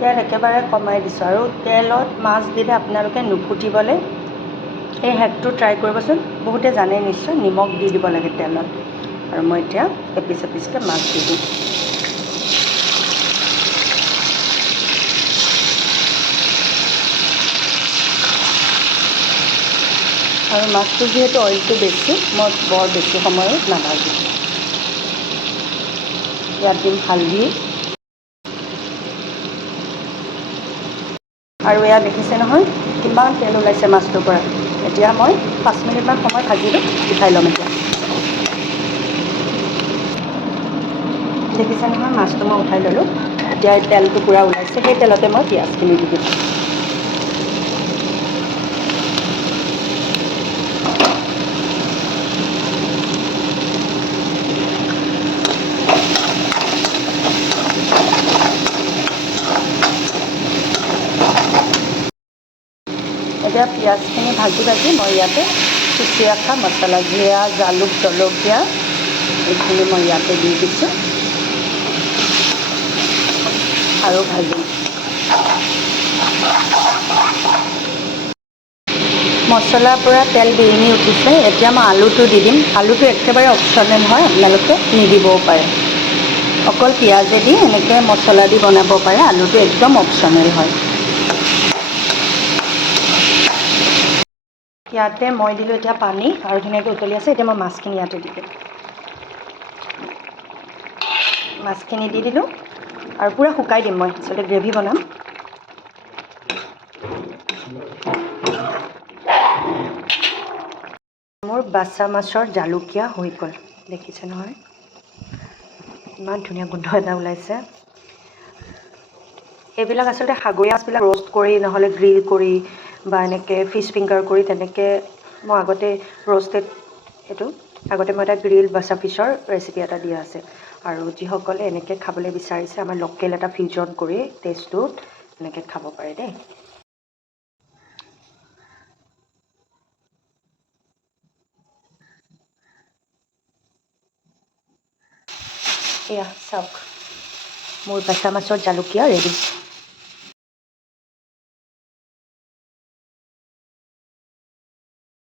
তেল একেবাৰে কমাই দিছোঁ আৰু তেলত মাছ দিলে আপোনালোকে নুফুটিবলৈ এই হেকটো ট্ৰাই কৰিবচোন। বহুতে জানে নিশ্চয়, নিমখ দি দিব লাগে তেলত। আৰু মই এতিয়া এপিচ এপিচকৈ মাছ দি দিম। আৰু মাছটো যিহেতু অইলটো বেছি, মই বৰ বেছি সময় নাভাজোঁ। ইয়াত দিম হালধি, আৰু এয়া দেখিছে নহয় কিমান তেল ওলাইছে মাছটোৰ পৰা। এতিয়া মই 5 মিনিটমান সময় ভাজিলোঁ, উঠাই ল'ম এতিয়া। দেখিছে নহয় মাছটো মই উঠাই ল'লোঁ। এতিয়া তেলটো পূৰা ওলাইছে, সেই তেলতে মই পিঁয়াজখিনি দি দিম। এতিয়া পিঁয়াজখিনি ভাজি মই ইয়াতে পিচি ৰখা মছলা, জিৰা, জালুক, জলকীয়া এইখিনি মই ইয়াতে দি দিছোঁ আৰু ভাজিম। মছলাৰ পৰা তেল বিৰিঙি উঠিছে। এতিয়া মই আলুটো দি দিম। আলুটো একেবাৰে অপশ্যনেল হয়, আপোনালোকে নিদিবও পাৰে। অকল পিঁয়াজেদি এনেকৈ মছলা দি বনাব পাৰে। আলুটো একদম অপশ্যনেল হয়। ইয়াতে মই দিলোঁ এতিয়া পানী, আৰু ধুনীয়াকৈ উতলি আছে। এতিয়া মই মাছখিনি ইয়াতে দি দিম। মাছখিনি দি দিলোঁ আৰু পূৰা শুকাই দিম। মই আচলতে গ্ৰেভি বনাম। মোৰ বাচা মাছৰ জালুকীয়া হৈ গ'ল। দেখিছে নহয় ইমান ধুনীয়া গোন্ধ এটা ওলাইছে। এইবিলাক আচলতে সাগৰীয়া মাছবিলাক ৰ'ষ্ট কৰি, নহ'লে গ্ৰিল কৰি বা এনেকৈ ফিছ ফিংগাৰ কৰি, তেনেকৈ মই আগতে আগতে মই এটা গ্ৰিল বাচা ফিছৰ ৰেচিপি এটা দিয়া আছে। আৰু যিসকলে এনেকৈ খাবলৈ বিচাৰিছে, আমাৰ লোকেল এটা ফিউজন কৰি টেষ্টটো এনেকৈ খাব পাৰে দেই। এয়া চাওক, মোৰ বাচা মাছৰ জালুকীয়া ৰেডি।